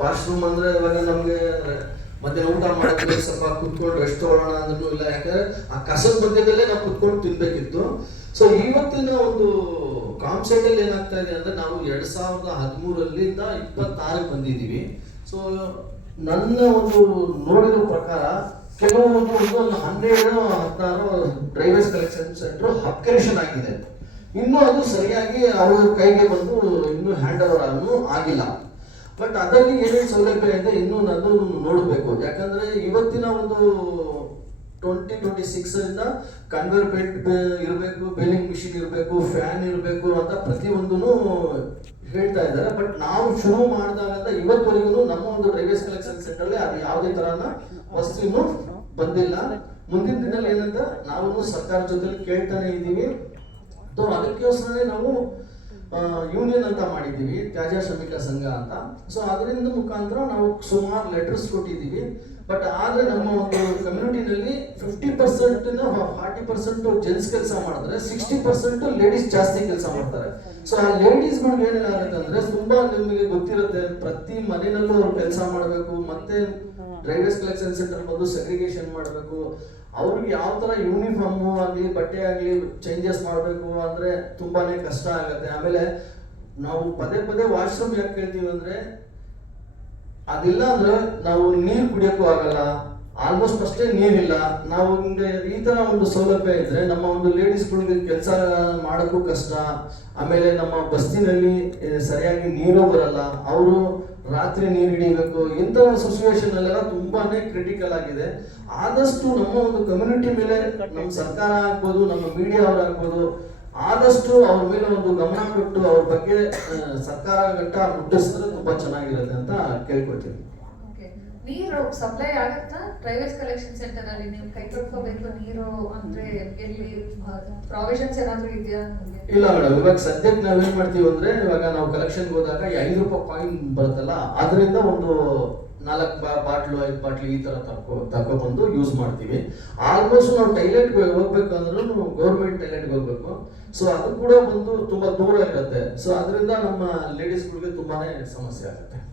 Washroom ಅಂದ್ರೆ ಇವಾಗ ನಮ್ಗೆ ಮಧ್ಯಾಹ್ನ ಊಟ ಮಾಡೋಕ್ಕೆ ಸ್ವಲ್ಪ ಕುತ್ಕೊಂಡು ರೆಸ್ಟ್ ತಗೊಳ್ಳೋಣ ಅಂದ್ರೂ ಇಲ್ಲ, ಯಾಕಂದ್ರೆ ಆ ಕಸದ ಮಧ್ಯದಲ್ಲೇ ನಾವು ಕುತ್ಕೊಂಡು ತಿನ್ಬೇಕಿತ್ತು. ಸೊ ಇವತ್ತಿನ ಒಂದು ಕಾನ್ಸೆಪ್ಟ್ ಅಲ್ಲಿ ಏನಾಗ್ತಾ ಇದೆ ಅಂದ್ರೆ ನಾವು 2013ರಿಂದ 26ಕ್ಕೆ ಬಂದಿದ್ದೀವಿ. ಸೊ ನನ್ನ ಒಂದು ನೋಡಿರೋ ಪ್ರಕಾರ ಕೆಲವೊಂದು 12-16 ಡ್ರೈವರ್ಸ್ ಕಲೆಕ್ಷನ್ ಸೆಂಟರ್ ಅಪ್ಗ್ರೇಷನ್ ಆಗಿದೆ. ಇನ್ನೂ ಅದು ಸರಿಯಾಗಿ ಅವ್ರ ಕೈಗೆ ಬಂದು ಇನ್ನೂ ಹ್ಯಾಂಡ್ ಓವರ್ ಆಗಿಲ್ಲ. ಬಟ್ ಅದರಲ್ಲಿ ಏನೇನು ಸೌಲಭ್ಯ ಇದೆ ಇನ್ನೂ ನಾನು ನೋಡಬೇಕು. ಯಾಕಂದ್ರೆ ಇವತ್ತಿನ ಒಂದು 2026 ಕನ್ವೇರ್ ಬೆಲ್ಟ್ ಇರಬೇಕು, ಬೇಲಿಂಗ್ ಮಿಷಿನ್ ಇರಬೇಕು, ಫ್ಯಾನ್ ಇರಬೇಕು ಅಂತ ಪ್ರತಿಯೊಂದೂ ಹೇಳ್ತಾ ಇದ್ದಾರೆ. ಬಟ್ ನಾವು ಶುರು ಮಾಡಿದಾಗಂತ ಇವತ್ತವರೆಗೂ ನಮ್ಮ ಒಂದು ಡ್ರೈವರ್ಸ್ ಕಲೆಕ್ಷನ್ ಸೆಂಟರ್ ಅಲ್ಲಿ ಅದು ಯಾವುದೇ ತರಹದ ವಸ್ತು ಇನ್ನೂ ಬಂದಿಲ್ಲ. ಮುಂದಿನ ದಿನದಲ್ಲಿ ಏನಂತ ನಾವು ಸರ್ಕಾರ ಜೊತೆ ಕೇಳ್ತಾನೆ ಇದ್ದೀವಿ. ಅದಕ್ಕೋಸ್ಕರ ನಾವು ಯೂನಿಯನ್ ಅಂತ ಮಾಡಿದ್ದೀವಿ, ತ್ಯಾಜ್ಯ ಶ್ರಮಿಕ ಸಂಘ ಅಂತ. ಸೊ ಅದರಿಂದ ಮುಖಾಂತರ ನಾವು ಸುಮಾರು ಲೆಟರ್ಸ್ ಕೊಟ್ಟಿದ್ದೀವಿ. ಬಟ್ ಆದ್ರೆ ನಮ್ಮ ಒಂದು ಕಮ್ಯುನಿಟಿನಲ್ಲಿ 50% 40% ಜೆಂಟ್ಸ್ ಕೆಲಸ ಮಾಡಿದ್ರೆ 60% ಲೇಡೀಸ್ ಜಾಸ್ತಿ ಕೆಲಸ ಮಾಡ್ತಾರೆ. ಸೊ ಆ ಲೇಡೀಸ್ಗಳಿಗೆ ಏನೇನಾಗುತ್ತೆ ಅಂದ್ರೆ ತುಂಬಾ ನಿಮಗೆ ಗೊತ್ತಿರುತ್ತೆ, ಪ್ರತಿ ಮನೆಯಲ್ಲೂ ಅವ್ರು ಕೆಲಸ ಮಾಡಬೇಕು, ಮತ್ತೆ ಡ್ರೈವರ್ಸ್ ಕಲೆಕ್ಷನ್ ಸೆಂಟರ್ ಬಂದು ಸೆಗ್ರಿಗೇಷನ್ ಮಾಡಬೇಕು. ಅವ್ರಿಗೆ ಯಾವ ತರ ಯೂನಿಫಾರ್ಮ್ ಆಗಲಿ ಬಟ್ಟೆ ಆಗಲಿ ಚೇಂಜಸ್ ಮಾಡಬೇಕು ಅಂದ್ರೆ ತುಂಬಾನೇ ಕಷ್ಟ ಆಗುತ್ತೆ. ಆಮೇಲೆ ನಾವು ಪದೇ ಪದೇ ವಾಶ್ರೂಮ್ ಯಾಕೆ ಕೇಳ್ತೀವಿ ಅಂದ್ರೆ ಅದಿಲ್ಲ ಅಂದ್ರೆ ನಾವು ನೀರು ಕುಡಿಯೋಕ್ಕೂ ಆಗಲ್ಲ, ಆಲ್ಮೋಸ್ಟ್ ಅಷ್ಟೇ ನೀರಿಲ್ಲ. ನಾವು ಈ ತರ ಒಂದು ಸೌಲಭ್ಯ ಇದ್ರೆ ನಮ್ಮ ಒಂದು ಲೇಡೀಸ್ಗಳಿಗೆ ಕೆಲಸ ಮಾಡೋಕ್ಕೂ ಕಷ್ಟ. ಆಮೇಲೆ ನಮ್ಮ ಬಸ್ತಿನಲ್ಲಿ ಸರಿಯಾಗಿ ನೀರು ಬರಲ್ಲ, ಅವರು ರಾತ್ರಿ ನೀರು ಹಿಡಿಬೇಕು. ಇಂಥ ಸಿಚುವೇಶನ್ ಅಲ್ಲೆಲ್ಲ ತುಂಬಾನೇ ಕ್ರಿಟಿಕಲ್ ಆಗಿದೆ. ಆದಷ್ಟು ನಮ್ಮ ಒಂದು ಕಮ್ಯುನಿಟಿ ಮೇಲೆ ನಮ್ಮ ಸರ್ಕಾರ ಆಗ್ಬೋದು, ನಮ್ಮ ಮೀಡಿಯಾ ಅವ್ರು ಆಗ್ಬೋದು, ಆದಷ್ಟು ಅವ್ರ ಮೇಲೆ ಒಂದು ಗಮನ ಕೊಟ್ಟು ಅವ್ರ ಬಗ್ಗೆ ಸರ್ಕಾರ ಗಂಟ ಮುಟ್ಟಿಸಿದ್ರೆ ತುಂಬಾ ಚೆನ್ನಾಗಿರುತ್ತೆ ಅಂತ ಕೇಳ್ಕೊಳ್ತೀನಿ. ನೀರು ಸಪ್ಲೈ ಆಗುತ್ತಾ ಡ್ರೈವರ್ಸ್ ಕಲೆಕ್ಷನ್ ಸೆಂಟರ್ ಅಲ್ಲಿ? ನೀವು ಕೈ ತೊಳ್ಕೋಬೇಕು ನೀರು ಅಂದ್ರೆ ಎಲ್ಲಿ ಪ್ರಾವಿಷನ್ಸ್ ಏನಾದ್ರು ಇದೆಯಾ? ಇಲ್ಲ ಮೇಡಮ್, ಇವಾಗ ಸದ್ಯಕ್ಕೆ ನಾವೇನ್ ಮಾಡ್ತೀವಿ ಅಂದ್ರೆ ಇವಾಗ ನಾವು ಕಲೆಕ್ಷನ್ಗೆ ಹೋದಾಗ 5 ರೂಪಾಯಿ ಕಾಯಿನ್ ಬರುತ್ತಲ್ಲ, ಅದರಿಂದ ಒಂದು 4 ಬಾಟ್ಲು 5 ಬಾಟ್ಲು ಈ ತರ ತಗೊಬಂದು ಯೂಸ್ ಮಾಡ್ತೀವಿ. ಆಲ್ಮೋಸ್ಟ್ ನಾವು ಟೈಲೆಟ್ಗೆ ಹೋಗ್ಬೇಕು ಅಂದ್ರೂ ಗೌರ್ಮೆಂಟ್ ಟೈಲೆಟ್ಗೆ ಹೋಗ್ಬೇಕು. ಸೊ ಅದು ಕೂಡ ಬಂದು ತುಂಬಾ ದೂರ ಇರುತ್ತೆ. ಸೊ ಅದರಿಂದ ನಮ್ಮ ಲೇಡೀಸ್ಗಳಿಗೆ ತುಂಬಾನೇ ಸಮಸ್ಯೆ ಆಗುತ್ತೆ.